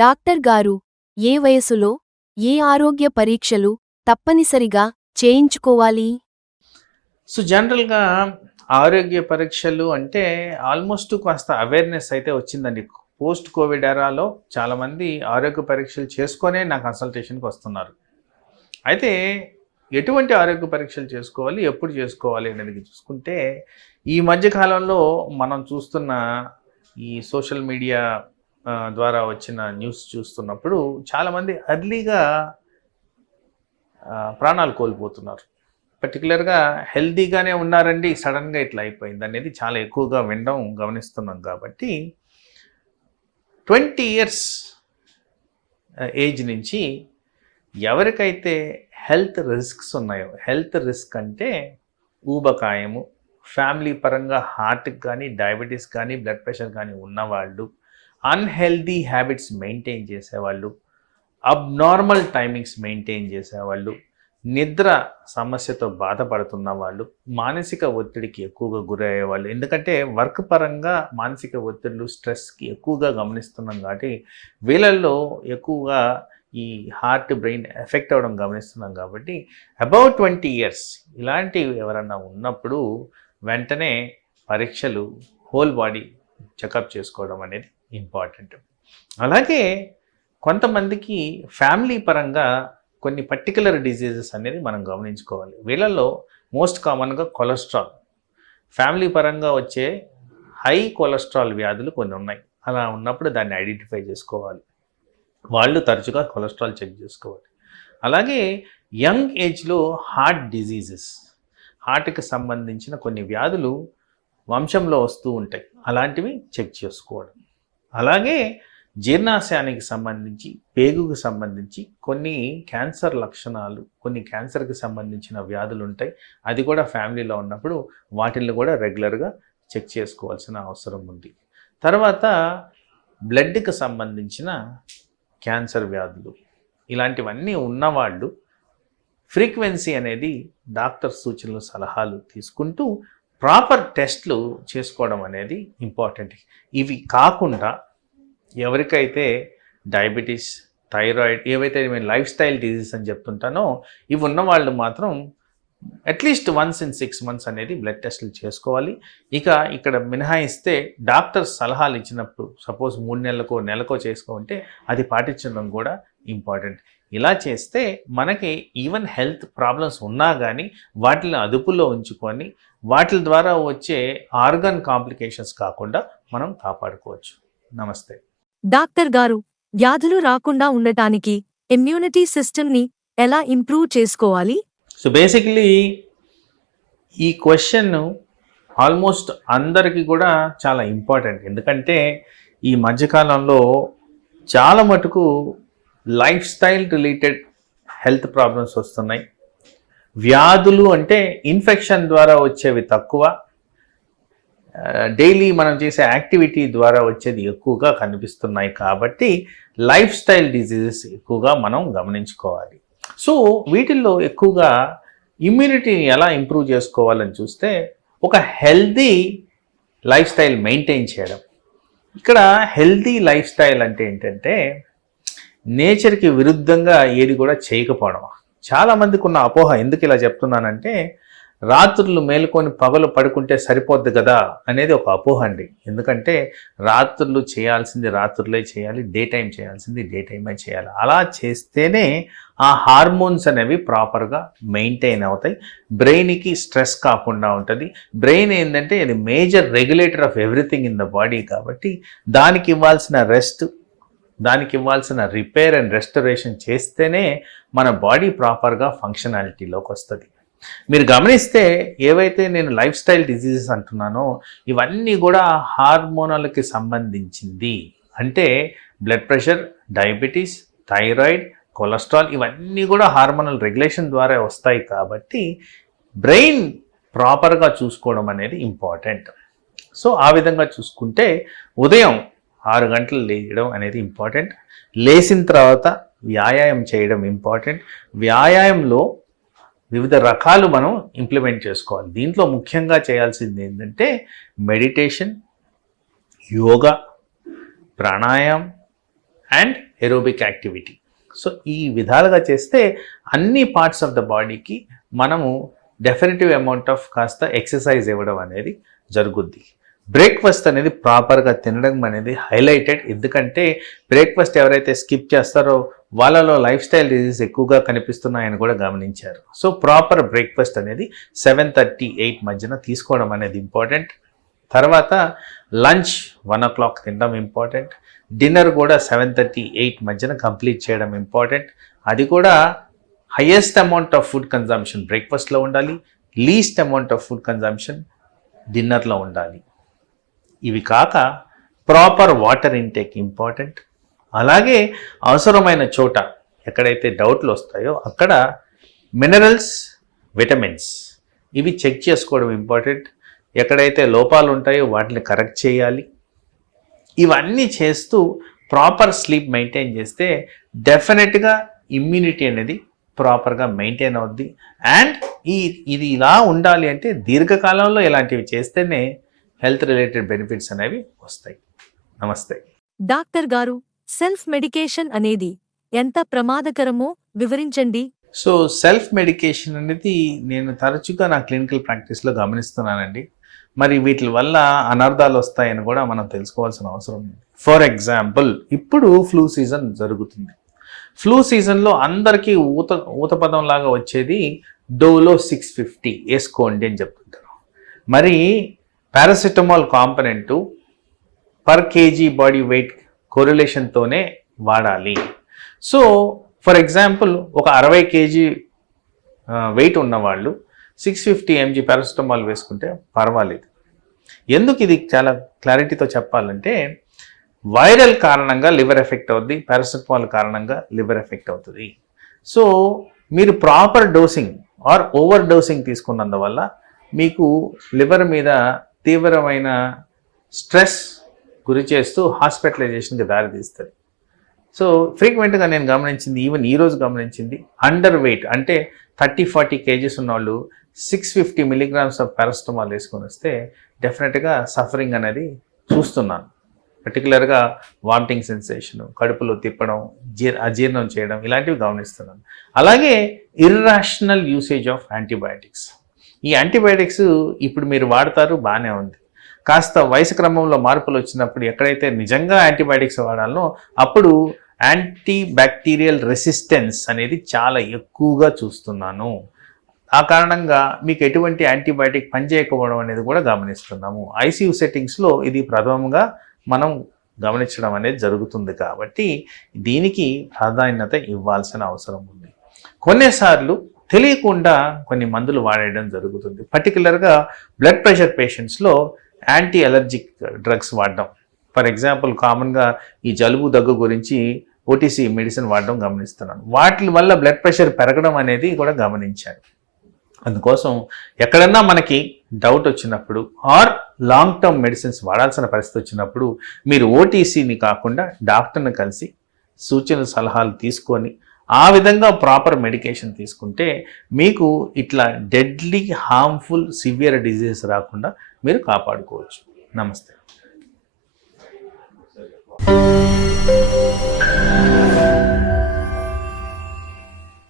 Doctor గారు ఏ వయసులో ఏ ఆరోగ్య పరీక్షలు తప్పనిసరిగా చేయించుకోవాలి? సో జనరల్గా ఆరోగ్య పరీక్షలు అంటే ఆల్మోస్ట్ కాస్త అవేర్నెస్ అయితే వచ్చిందండి. పోస్ట్ కోవిడ్ ఎరాలో చాలామంది ఆరోగ్య పరీక్షలు చేసుకొనే నా కన్సల్టేషన్కి వస్తున్నారు. అయితే ఎటువంటి ఆరోగ్య పరీక్షలు చేసుకోవాలి ఎప్పుడు చేసుకోవాలి అనేది చూసుకుంటే ఈ మధ్యకాలంలో మనం చూస్తున్న ఈ సోషల్ మీడియా ద్వారా వచ్చిన న్యూస్ చూస్తున్నప్పుడు చాలామంది అర్లీగా ప్రాణాలు కోల్పోతున్నారు. పర్టికులర్గా హెల్తీగానే ఉన్నారండి సడన్గా ఇట్లా అయిపోయింది అనేది చాలా ఎక్కువగా వినడం గమనిస్తున్నాం కాబట్టి ట్వంటీ ఇయర్స్ ఏజ్ నుంచి ఎవరికైతే హెల్త్ రిస్క్స్ ఉన్నాయో హెల్త్ రిస్క్ అంటే ఊబకాయము ఫ్యామిలీ పరంగా హార్ట్కి కానీ డయాబెటీస్ కానీ బ్లడ్ ప్రెషర్ కానీ ఉన్నవాళ్ళు అన్హెల్దీ హ్యాబిట్స్ మెయింటైన్ చేసేవాళ్ళు అబ్నార్మల్ టైమింగ్స్ మెయింటైన్ చేసేవాళ్ళు నిద్ర సమస్యతో బాధపడుతున్న వాళ్ళు మానసిక ఒత్తిడికి ఎక్కువగా గురయ్యే వాళ్ళు ఎందుకంటే వర్క్ పరంగా మానసిక ఒత్తిడులు స్ట్రెస్కి ఎక్కువగా గమనిస్తున్నాం కాబట్టి వీళ్ళల్లో ఎక్కువగా ఈ హార్ట్ బ్రెయిన్ ఎఫెక్ట్ అవ్వడం గమనిస్తున్నాం కాబట్టి అబౌట్ ట్వంటీ ఇయర్స్ ఇలాంటివి ఎవరన్నా ఉన్నప్పుడు వెంటనే పరీక్షలు హోల్ బాడీ చెకప్ చేసుకోవడం అనేది ఇంపార్టెంట్. అలాగే కొంతమందికి ఫ్యామిలీ పరంగా కొన్ని పర్టికులర్ డిజీజెస్ అనేది మనం గమనించుకోవాలి. వీళ్ళల్లో మోస్ట్ కామన్గా కొలెస్ట్రాల్. ఫ్యామిలీ పరంగా వచ్చే హై కొలెస్ట్రాల్ వ్యాధులు కొన్ని ఉన్నాయి. అలా ఉన్నప్పుడు దాన్ని ఐడెంటిఫై చేసుకోవాలి. వాళ్ళు తరచుగా కొలెస్ట్రాల్ చెక్ చేసుకోవాలి. అలాగే యంగ్ ఏజ్లో హార్ట్ డిజీజెస్ హార్ట్కి సంబంధించిన కొన్ని వ్యాధులు వంశంలో వస్తూ ఉంటాయి. అలాంటివి చెక్ చేసుకోవడం. అలాగే జీర్ణాశయానికి సంబంధించి పేగుకు సంబంధించి కొన్ని క్యాన్సర్ లక్షణాలు కొన్ని క్యాన్సర్కి సంబంధించిన వ్యాధులు ఉంటాయి. అది కూడా ఫ్యామిలీలో ఉన్నప్పుడు వాటిని కూడా రెగ్యులర్గా చెక్ చేసుకోవాల్సిన అవసరం ఉంది. తర్వాత బ్లడ్కి సంబంధించిన క్యాన్సర్ వ్యాధులు. ఇలాంటివన్నీ ఉన్నవాళ్ళు ఫ్రీక్వెన్సీ అనేది డాక్టర్ సూచనలు సలహాలు తీసుకుంటూ ప్రాపర్ టెస్ట్లు చేసుకోవడం అనేది ఇంపార్టెంట్. ఇవి కాకుండా ఎవరికైతే డయాబెటీస్ థైరాయిడ్ ఏవైతే మేము లైఫ్ స్టైల్ డిజీజ్ అని చెప్తుంటానో ఇవి ఉన్న వాళ్ళు మాత్రం at least once in six months అనేది బ్లడ్ టెస్టులు చేసుకోవాలి. ఇక ఇక్కడ మినహాయిస్తే డాక్టర్ సలహాలు ఇచ్చినప్పుడు సపోజ్ మూడు నెలలకో నెలకో చేసుకోమంటే అది పాటించడం కూడా ఇంపార్టెంట్. ఇలా చేస్తే మనకి ఈవెన్ హెల్త్ ప్రాబ్లమ్స్ ఉన్నా కానీ వాటిని అదుపులో ఉంచుకొని వాటి ద్వారా వచ్చే ఆర్గన్ కాంప్లికేషన్స్ కాకుండా మనం కాపాడుకోవచ్చు. నమస్తే. డాక్టర్ గారు వ్యాధులు రాకుండా ఉండటానికి ఇమ్యూనిటీ సిస్టమ్ని ఎలా ఇంప్రూవ్ చేసుకోవాలి? సో బేసిక్లీ ఈ క్వశ్చన్ ఆల్మోస్ట్ అందరికీ కూడా చాలా ఇంపార్టెంట్ ఎందుకంటే ఈ మధ్యకాలంలో చాలా మటుకు lifestyle related health problems వస్తున్నాయి. వ్యాధులు అంటే ఇన్ఫెక్షన్ ద్వారా వచ్చేవి తక్కువ. డైలీ మనం చేసే యాక్టివిటీ ద్వారా వచ్చేది ఎక్కువగా కనిపిస్తున్నాయి కాబట్టి లైఫ్ స్టైల్ డిజీజెస్ ఎక్కువగా మనం గమనించుకోవాలి. సో వీటిల్లో ఎక్కువగా ఇమ్యూనిటీని ఎలా ఇంప్రూవ్ చేసుకోవాలని చూస్తే ఒక హెల్దీ లైఫ్ స్టైల్ మెయింటైన్ చేయడం. ఇక్కడ హెల్దీ లైఫ్ స్టైల్ అంటే ఏంటంటే నేచర్కి విరుద్ధంగా ఏది కూడా చేయకపోవడం. చాలామందికి ఉన్న అపోహ ఎందుకు ఇలా చెప్తున్నానంటే రాత్రులు మేలుకొని పగలు పడుకుంటే సరిపోద్ది కదా అనేది ఒక అపోహ అండి. ఎందుకంటే రాత్రులు చేయాల్సింది రాత్రులే చేయాలి డే టైం చేయాల్సింది డే టైమే చేయాలి. అలా చేస్తేనే ఆ హార్మోన్స్ అనేవి ప్రాపర్గా మెయింటైన్ అవుతాయి. బ్రెయిన్కి స్ట్రెస్ కాకుండా ఉంటుంది. బ్రెయిన్ ఏంటంటే ఇది major regulator of everything in the body కాబట్టి దానికి ఇవ్వాల్సిన రెస్ట్ దానికి ఇవ్వాల్సిన రిపేర్ అండ్ రెస్టరేషన్ చేస్తేనే మన బాడీ ప్రాపర్గా ఫంక్షనాలిటీలోకి వస్తుంది. మీరు గమనిస్తే ఏవైతే నేను లైఫ్ స్టైల్ డిజీజెస్ అంటున్నానో ఇవన్నీ కూడా హార్మోనల్కి సంబంధించింది. అంటే blood pressure diabetes thyroid cholesterol ఇవన్నీ కూడా హార్మోనల్ రెగ్యులేషన్ ద్వారా వస్తాయి కాబట్టి బ్రెయిన్ ప్రాపర్గా చూసుకోవడం అనేది ఇంపార్టెంట్ సో ఆ విధంగా చూసుకుంటే ఉదయం ఆరు గంటలు లేయడం అనేది ఇంపార్టెంట్. లేచిన తర్వాత వ్యాయామం చేయడం ఇంపార్టెంట్. వ్యాయామంలో వివిధ రకాలు మనం ఇంప్లిమెంట్ చేసుకోవాలి. దీంట్లో ముఖ్యంగా చేయాల్సింది ఏంటంటే మెడిటేషన్ యోగా ప్రాణాయామం అండ్ ఎరోబిక్ యాక్టివిటీ. సో ఈ విధాలుగా చేస్తే అన్ని పార్ట్స్ ఆఫ్ ద బాడీకి మనము డెఫినెటివ్ అమౌంట్ ఆఫ్ కాస్త ఎక్సర్సైజ్ ఇవ్వడం అనేది జరుగుద్ది. బ్రేక్ఫాస్ట్ అనేది ప్రాపర్గా తినడం అనేది హైలైటెడ్ ఎందుకంటే బ్రేక్ఫాస్ట్ ఎవరైతే స్కిప్ చేస్తారో వాళ్ళలో లైఫ్ స్టైల్ డిజీజ్ ఎక్కువగా కనిపిస్తున్నాయని కూడా గమనించారు. సో ప్రాపర్ బ్రేక్ఫాస్ట్ అనేది సెవెన్ థర్టీ ఎయిట్ మధ్యన తీసుకోవడం అనేది ఇంపార్టెంట్ తర్వాత లంచ్ వన్ ఓ క్లాక్ తినడం ఇంపార్టెంట్ డిన్నర్ కూడా సెవెన్ థర్టీ ఎయిట్ మధ్యన కంప్లీట్ చేయడం ఇంపార్టెంట్ అది కూడా highest amount of food consumption బ్రేక్ఫాస్ట్లో ఉండాలి least amount of food consumption డిన్నర్లో ఉండాలి. ఇవి కాక ప్రాపర్ వాటర్ ఇంటేక్ ఇంపార్టెంట్. అలాగే అవసరమైన చోట ఎక్కడైతే డౌట్లు వస్తాయో అక్కడ మినరల్స్ విటమిన్స్. ఇవి చెక్ చేసుకోవడం ఇంపార్టెంట్. ఎక్కడైతే లోపాలు ఉంటాయో వాటిని కరెక్ట్ చేయాలి. ఇవన్నీ చేస్తూ ప్రాపర్ స్లీప్ మెయింటైన్ చేస్తే డెఫినెట్గా ఇమ్యూనిటీ అనేది ప్రాపర్గా మెయింటైన్ అవుద్ది. అండ్ ఈ ఇది ఇలా ఉండాలి అంటే దీర్ఘకాలంలో ఇలాంటివి చేస్తేనే హెల్త్ రిలేటెడ్ బెనిఫిట్స్ అనేవి వస్తాయి. నమస్తే. డాక్టర్ గారు సెల్ఫ్ మెడికేషన్ అనేది ఎంత ప్రమాదకరమో వివరించండి. సో సెల్ఫ్ మెడికేషన్ అనేది నేను తరచుగా నా క్లినికల్ ప్రాక్టీస్లో గమనిస్తున్నానండి. మరి వీటి వల్ల అనర్థాలు వస్తాయని కూడా మనం తెలుసుకోవాల్సిన అవసరం ఉంది. ఫర్ ఎగ్జాంపుల్ ఇప్పుడు ఫ్లూ సీజన్ జరుగుతుంది. ఫ్లూ సీజన్లో అందరికీ ఊత ఊతపదం లాగా వచ్చేది డోలో సిక్స్ ఫిఫ్టీ వేసుకోండి అని చెప్తుంటారు. మరి paracetamol component per KG body weight కోరిలేషన్తోనే వాడాలి. సో ఫర్ ఎగ్జాంపుల్ ఒక అరవై కేజీ వెయిట్ ఉన్నవాళ్ళు సిక్స్ ఫిఫ్టీ ఎంజీ పారాసిటమాల్ వేసుకుంటే పర్వాలేదు. ఎందుకు ఇది చాలా క్లారిటీతో చెప్పాలంటే వైరల్ కారణంగా లివర్ ఎఫెక్ట్ అవుద్ది పారాసిటమాల్ కారణంగా లివర్ ఎఫెక్ట్ అవుతుంది. సో మీరు proper dosing or over dosing తీసుకున్నందువల్ల మీకు లివర్ మీద తీవ్రమైన స్ట్రెస్ గురి చేస్తూ హాస్పిటలైజేషన్కి దారితీస్తుంది సో ఫ్రీక్వెంట్గా నేను గమనించింది ఈవెన్ ఈరోజు గమనించింది అండర్ వెయిట్ అంటే థర్టీ ఫార్టీ కేజీస్ ఉన్నవాళ్ళు six fifty milligrams of paracetamol వేసుకొని వస్తే డెఫినెట్గా సఫరింగ్ అనేది చూస్తున్నాను. పర్టికులర్గా వామిటింగ్ సెన్సేషన్ కడుపులో తిప్పడం జీర్ అజీర్ణం చేయడం ఇలాంటివి గమనిస్తున్నాను. అలాగే ఇర్రాషనల్ యూసేజ్ ఆఫ్ యాంటీబయాటిక్స్ ఈ యాంటీబయాటిక్స్ ఇప్పుడు మీరు వాడతారు బాగానే ఉంది. కాస్త వయసు క్రమంలో మార్పులు వచ్చినప్పుడు ఎక్కడైతే నిజంగా యాంటీబయాటిక్స్ వాడాలనో అప్పుడు యాంటీ బ్యాక్టీరియల్ రెసిస్టెన్స్ అనేది చాలా ఎక్కువగా చూస్తున్నాను. ఆ కారణంగా మీకు ఎటువంటి యాంటీబయాటిక్ పనిచేయకపోవడం అనేది కూడా గమనిస్తున్నాము. ఐసీయూ సెట్టింగ్స్లో ఇది ప్రథమంగా మనం గమనించడం అనేది జరుగుతుంది కాబట్టి దీనికి ప్రాధాన్యత ఇవ్వాల్సిన అవసరం ఉంది. కొన్నిసార్లు తెలియకుండా కొన్ని మందులు వాడేయడం జరుగుతుంది. పర్టికులర్గా బ్లడ్ ప్రెషర్ పేషెంట్స్లో యాంటీ అలర్జిక్ డ్రగ్స్ వాడడం. ఫర్ ఎగ్జాంపుల్ కామన్గా ఈ జలుబు దగ్గు గురించి ఓటీసీ మెడిసిన్ వాడడం గమనిస్తున్నాను. వాటి వల్ల బ్లడ్ ప్రెషర్ పెరగడం అనేది కూడా గమనించాను. అందుకోసం ఎక్కడన్నా మనకి డౌట్ వచ్చినప్పుడు ఆర్ లాంగ్ టర్మ్ మెడిసిన్స్ వాడాల్సిన పరిస్థితి వచ్చినప్పుడు మీరు ఓటీసీని కాకుండా డాక్టర్ని కలిసి సూచనలు సలహాలు తీసుకొని ఆ విధంగా ప్రాపర్ మెడికేషన్ తీసుకుంటే మీకు ఇట్లా డెడ్లీ హార్మ్ఫుల్ సివియర్ డిజీజెస్ రాకుండా మీరు కాపాడుకోవచ్చు. నమస్తే.